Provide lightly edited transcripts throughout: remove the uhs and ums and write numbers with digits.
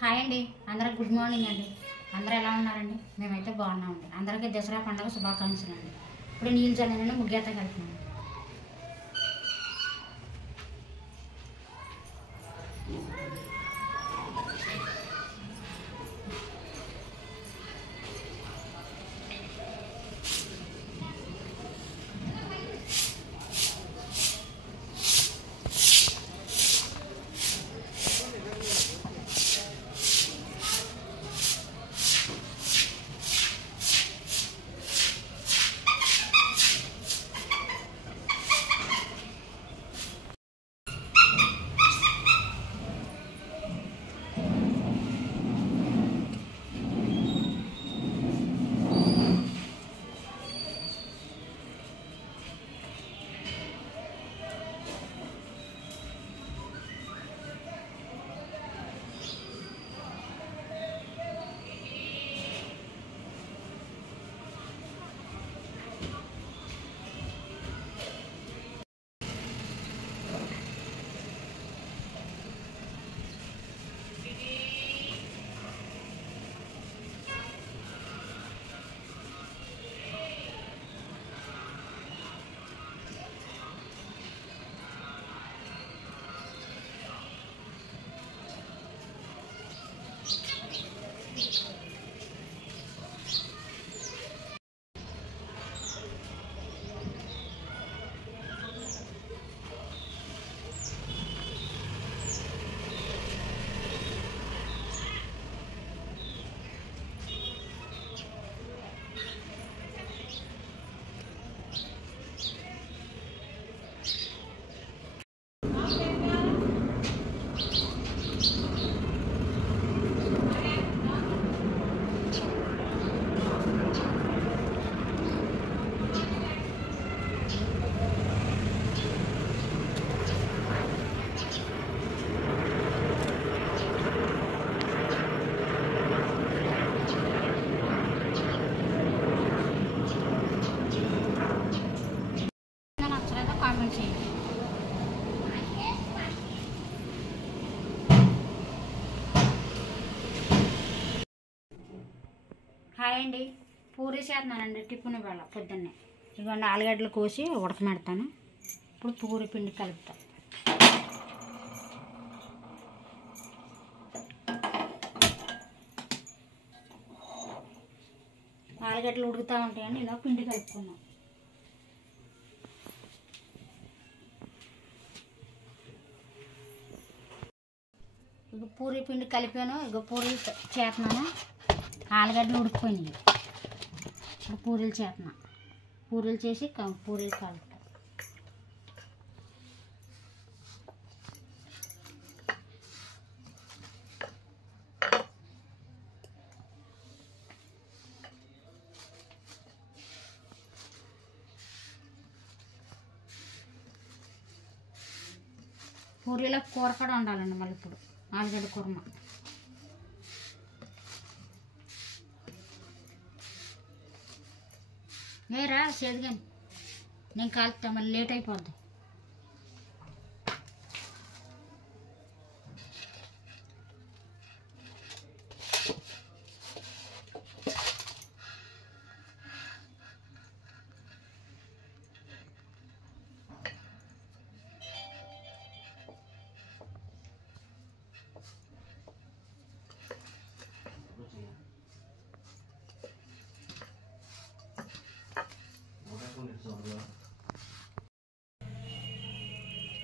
Hi అండి, అందరికి good morning అండి. అందరూ ఎలా ఉన్నారండి? మేమైతే బాగున్నామండి. అందరికీ దసరా పండుగ శుభాకాంక్షలు అండి. ఇప్పుడు నీళ్ళు చల్లని ముగ్గేత కలుపుతున్నాను. కామెంట్ చేయండి. హాయ్ అండి, పూరి చేస్తున్నానండి. టిఫిన్ వేళ పొద్దున్నే ఇదిగోండి ఆలుగడ్డలు కోసి ఉడకమెడతాను. ఇప్పుడు పూరి పిండి కలుపుతాను. ఆలుగడ్డలు ఉడుకుతూ ఉంటాయండి. ఇలా పిండి కలుపుకున్నాం. ఇక పూరి పిండి కలిపాను. ఇక పూరీలు చేస్తున్నాను. ఆలుగడ్డలు ఉడికిపోయినాయి. ఇప్పుడు పూరీలు చేస్తున్నా. పూరీలు చేసి పూరీలు కలుపుతా. పూరీలకు కూర కూడా ఉండాలండి. మళ్ళీ ఇప్పుడు ఆలుగడ్డ కుర్మ. నేరా చేదుగాని నేను కాలుతా, మళ్ళీ లేట్ అయిపోద్ది.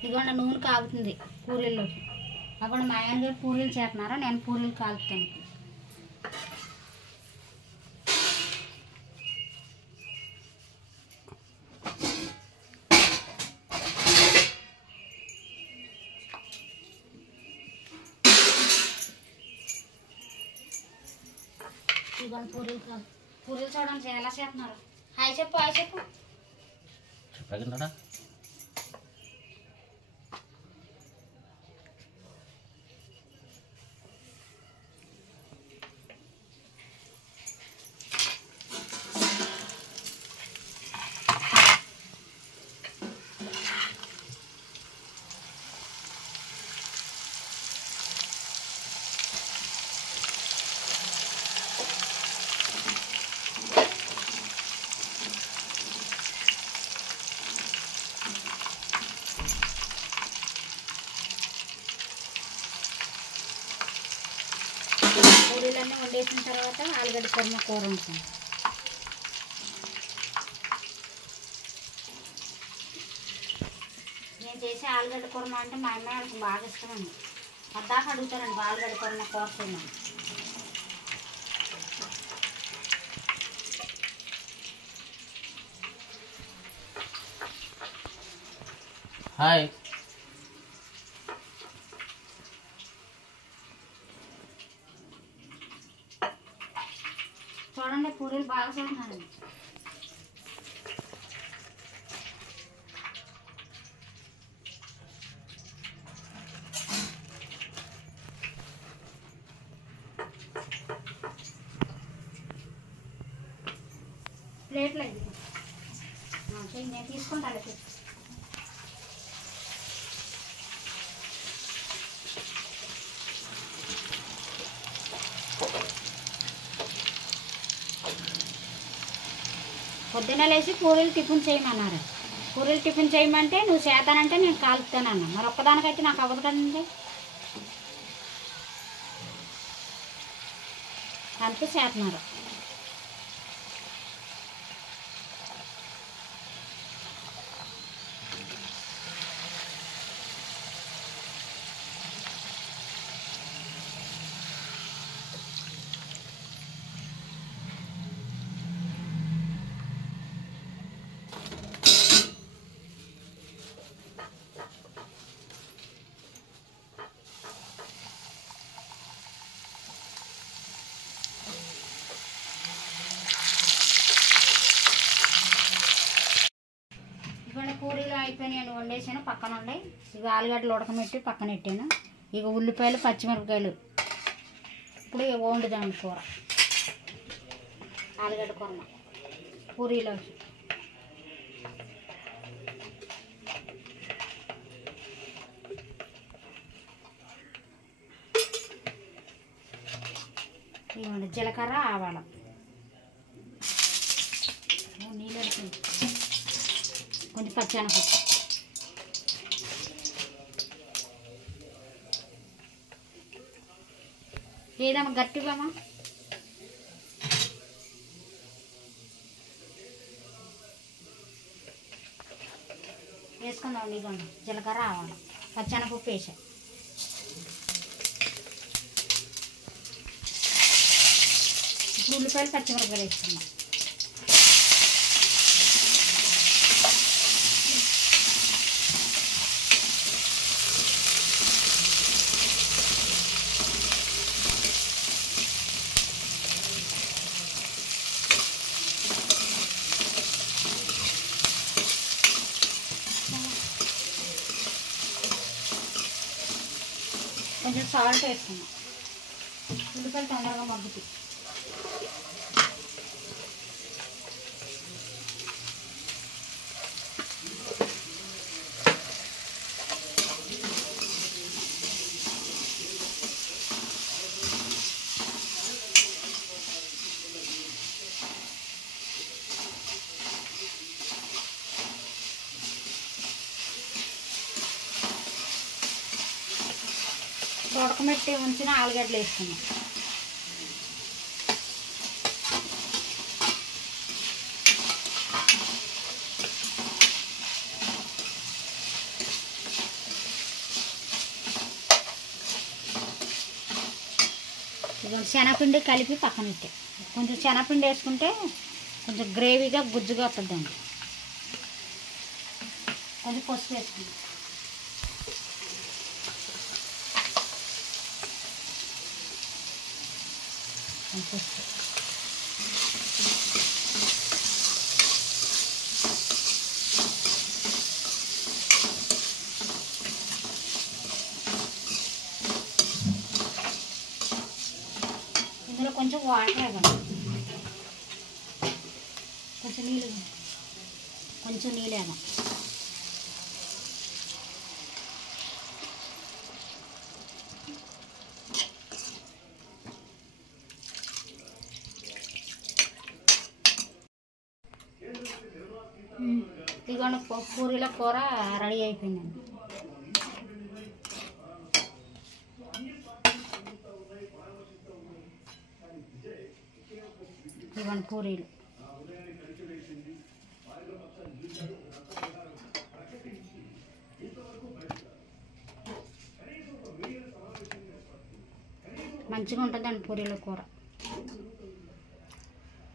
ఇదిగోండి నూనె కాగుతుంది పూరీల్లోకి. అక్కడ మా ఆయన గారు పూరీలు చేస్తున్నారా, నేను పూరీలు కాలుతాను. ఇదిగోండి పూరీలు చూడండి ఎలా చేస్తున్నారు. హాయ్ చెప్పు, హాయ్ చెప్పు. చెప్పగలరా? పూరీలన్నీ వండేసిన తర్వాత ఆలుగడ్డ కుర్మా కూర ఉంటుంది. నేను చేసే ఆలుగడ్డ కుర్మా అంటే మా అమ్మాయి వాళ్ళకి బాగా ఇష్టమండి. పద్దాక అడుగుతారండి ఆలుగడ్డ కుర్మా కూర చేయమని. హాయ్. చూడండి పూరీలు బాగా చేస్తున్నారండి. ప్లేట్లో ఇది నేను తీసుకుంటాను. పొద్దున్న లేచి పూరీలు టిఫిన్ చేయమన్నారు. పూరీలు టిఫిన్ చేయమంటే నువ్వు చేస్తానంటే నేను కాలుతానన్నా. మరి ఒక్కదానికైతే నాకు అవ్వదు కదండి. అందుకే చేస్తున్నారు. ఇవాళ పూరీలు అయిపోయినాయి, వండేసాను. పక్కన ఉండే ఇక ఆలుగడ్డలు ఉడకమెట్టి పక్కన పెట్టాను. ఇక ఉల్లిపాయలు పచ్చిమిరపకాయలు ఇప్పుడు వండుదాం కూర. ఆలుగడ్డ కూర పూరీలో ఇవ్వండి. జీలకర్ర ఆవాల నీళ్ళు కొంచెం పచ్చెనపప్పు ఏదమ్మా గట్టివమ్మా వేసుకుందాం. ఇదిగోండి జీలకర్ర ఆవాల పచ్చెనపప్పు వేసా. ఇప్పుడు ఉల్లిపాయలు పచ్చిమిరపకాయలు వేసుకున్నాం. కొంచెం సాల్ట్ వేసుకున్నాం. ఉల్లిపాయలు తొందరగా మగ్గుతాయి. ఉడకమెట్టి ఉంచిన ఆలుగడ్డలు వేసుకున్నాం. ఇక శనగపిండి కలిపి పక్కన పెట్టే. కొంచెం శనగపిండి వేసుకుంటే కొంచెం గ్రేవీగా గుజ్జుగా వస్తుందండి. కొంచెం పసుపు వేసుకుంటాం. ఇందులో కొంచెం వాటర్ వేద్దాం. కొంచెం నీళ్ళు వేద్దాం. ఇదిగోండి పూరీల కూర రెడీ అయిపోయిందండి. ఇవ్వండి పూరీలు. మంచిగా ఉంటుందండి పూరీల కూర.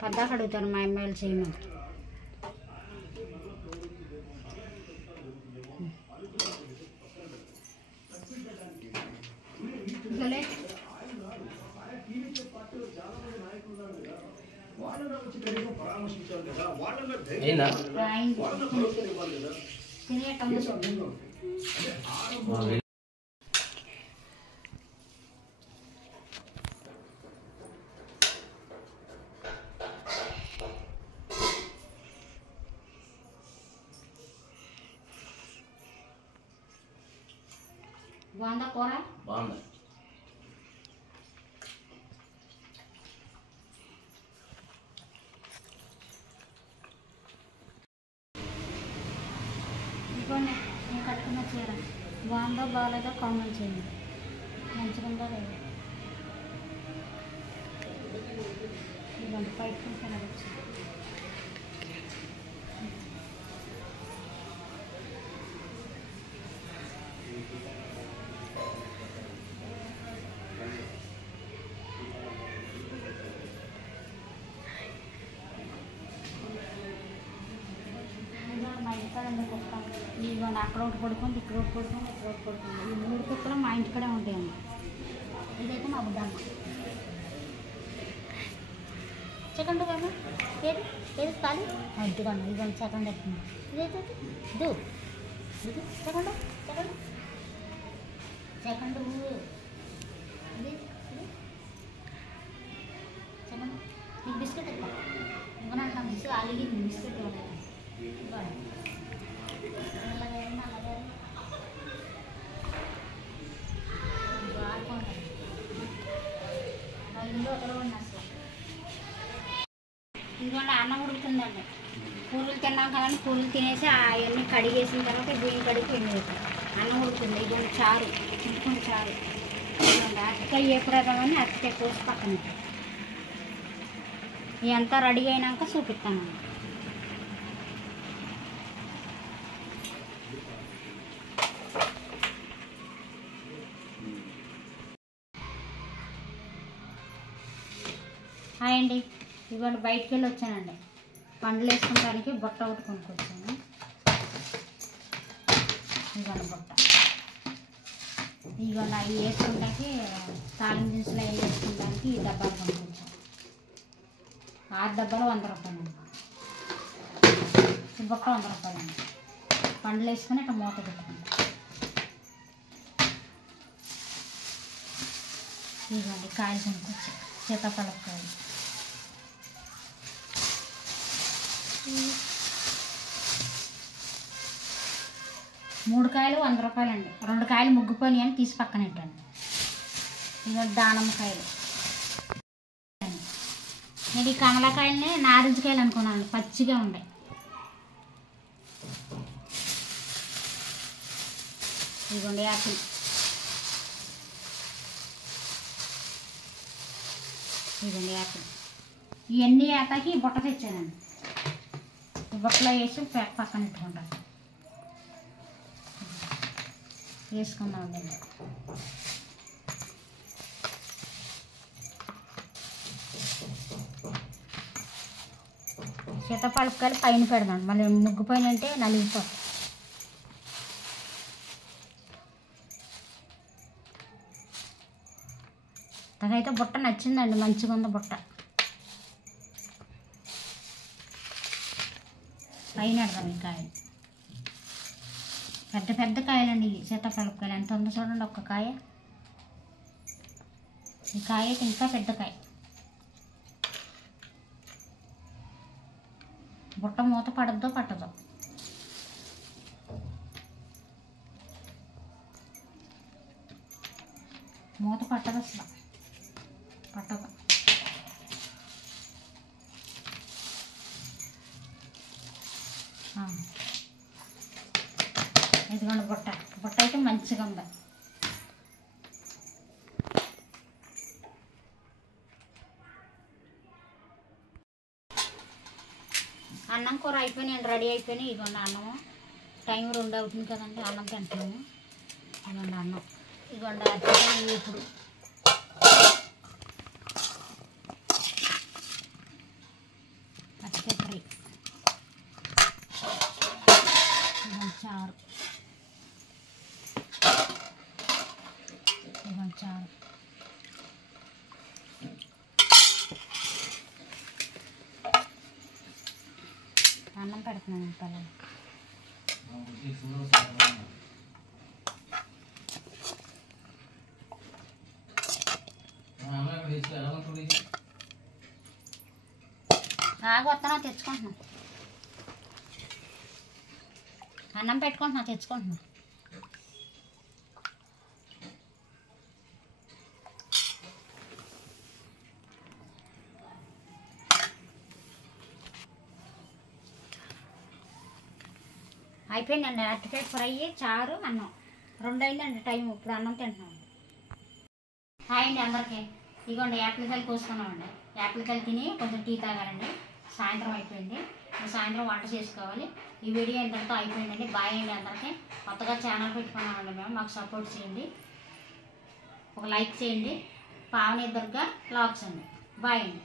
పద్దాక అడుగుతాను మా అమ్మాయిలు చేయమని. ఏందా తినేటం బాగుందా కూర? బాగుంది. ఇదిగోండి నేను కట్టుకున్న చీర బాగుందో బాగాలేదో కామెంట్ చేయండి. మంచిగా ఉందో లేదు. ఇదిగోండి బయట నుంచి మా ఇంటికాడ కుక్కలు ఇదిగోండి అక్కడ ఒకటి పడుకుంది, ఇక్కడ ఒకటి పడుకుంది, ఇక్కడ ఒకటి పడుకుంది. ఈ 3 కుక్కలు మా ఇంటికాడే ఉంటాయండి. ఇదైతే మా బుడ్డమ్మ. సెకండ్ కదా ఏది ఏది ఖాళీ ఇదిగోండి ఇదిగోండి సెకండ్ ఎత్తుంది. ఇదైతే ఇది ఇది సెకండ్ సెకండ్ సెకండ్ ఇది సెకండ్ నీకు బిస్కెట్ ఎక్కువ ఇవ్వనండి. నాకు బిస్కెట్ అలిగింది. బిస్కెట్ ఇవ్వలేదు. ఇవ్వండి అలాగే అలాగే బాగుంటుంది. ఇల్లు ఒకరు ఉన్నా అసలు. ఇదిగోండి అన్నం ఉడుకుతుందండి. పూరీలు తిన్నాం కదండి. పూరీలు తినేసి అవన్నీ కడిగేసిన తర్వాత బియ్యం కడిగి పిండి వేస్తాం. అన్నం ఉడుకుతుంది. ఇదిగోండి చారు చింతపండు చారు. ఇదిగోండి అరటికాయ ఏపురదామని అరటికాయ కోసి పక్కన ఇదంతా రెడీ అయినాక చూపిస్తాను. హాయ్ అండి. ఇవాళ బయటికి వెళ్ళి వచ్చానండి. పండ్లు వేసుకోవడానికి బుట్ట ఒకటి కొనుక్కొచ్చాను. ఇవాళ బుట్ట ఇవాళ అవి వేసుకోవడానికి తాళం దినుసులు అవి వేసుకోవడానికి ఈ డబ్బాలు కొనుక్కొచ్చాను. 6 డబ్బాలు 100 రూపాయలండి. ఈ బుట్ట 100 రూపాయలండి. పండ్లు వేసుకొని ఇట్లా మూత పెట్టుకుంటాం. ఇవ్వండి కాయలు కొనుక్కొచ్చాను. సీతాఫలకాయలు 3 కాయలు 100 రూపాయలండి. 2 కాయలు ముగ్గిపోయి అని తీసి పక్కన పెట్టండి. ఇక దానిమ్మకాయలు. నేను ఈ కమలకాయలని నారింజకాయలు అనుకున్నాను. పచ్చిగా ఉన్నాయి. ఇదిగోండి యాపిల్. ఇదిగోండి యాపిల్. ఇవన్నీ వేపాకి ఈ బుట్ట తెచ్చానండి. ఈ బుట్టలో వేసి పక్కన పెట్టుకుంటాను. వేసుకుందామండి. సీతాఫలకాయలు పైన పెడదాం. మళ్ళీ ముగ్గుపోయిన అంటే నలిగిపోతాయి. నాకైతే బుట్ట నచ్చిందండి. మంచిగా ఉంది బుట్ట. పైన పెడదాం ఈ కాయలు. పెద్ద పెద్ద కాయలండి ఇవి సీతాఫలకాయలు. ఎంత ఉందో చూడండి ఒక్క కాయ. ఈ కాయ అయితే ఇంకా పెద్ద కాయ. బుట్ట మూత పడద్దో పట్టదో. మూత పట్టదు అసలు. పట్టదు. ఇదిగోండి బుట్ట. బుట్ట అయితే మంచిగా ఉంది. అన్నం కూర అయిపోయినాయి, రెడీ అయిపోయినాయి. ఇదిగోండి అన్నము. టైం 2 అవుతుంది కదండి, అన్నం తింటున్నాము. ఇదిగోండి అన్నం. ఇదిగోండి అరటికాయ ఇప్పుడు అరటికాయ ఫ్రై. ఇదిగోండి చారు. ఇదిగోండి చారు. అన్నం పెడుతున్నాను పిల్లలు. వస్తున్నా తెచ్చుకుంటున్నా. అన్నం పెట్టుకుంటున్నా, తెచ్చుకుంటున్నా. అయిపోయిందండి అరటికాయ ఫ్రై, చారు, అన్నం. 2 అయిందండి టైం. ఇప్పుడు అన్నం తింటున్నాం. హాయ్ అండి అందరికీ. ఇదిగోండి యాపిల్కాయలు కోసుకున్నామండి. యాపిల్కాయలు తిని కొంచెం టీ తాగాలండి. సాయంత్రం అయిపోయింది. సాయంత్రం వంట చేసుకోవాలి. ఈ వీడియో ఇంతటితో అయిపోయిందండి. బాయ్ అండి అందరికీ. కొత్తగా ఛానల్ పెట్టుకున్నామండి మేము. మాకు సపోర్ట్ చేయండి, ఒక లైక్ చేయండి. పావని దుర్గా వ్లాగ్స్ అండి. బాయ్ అండి.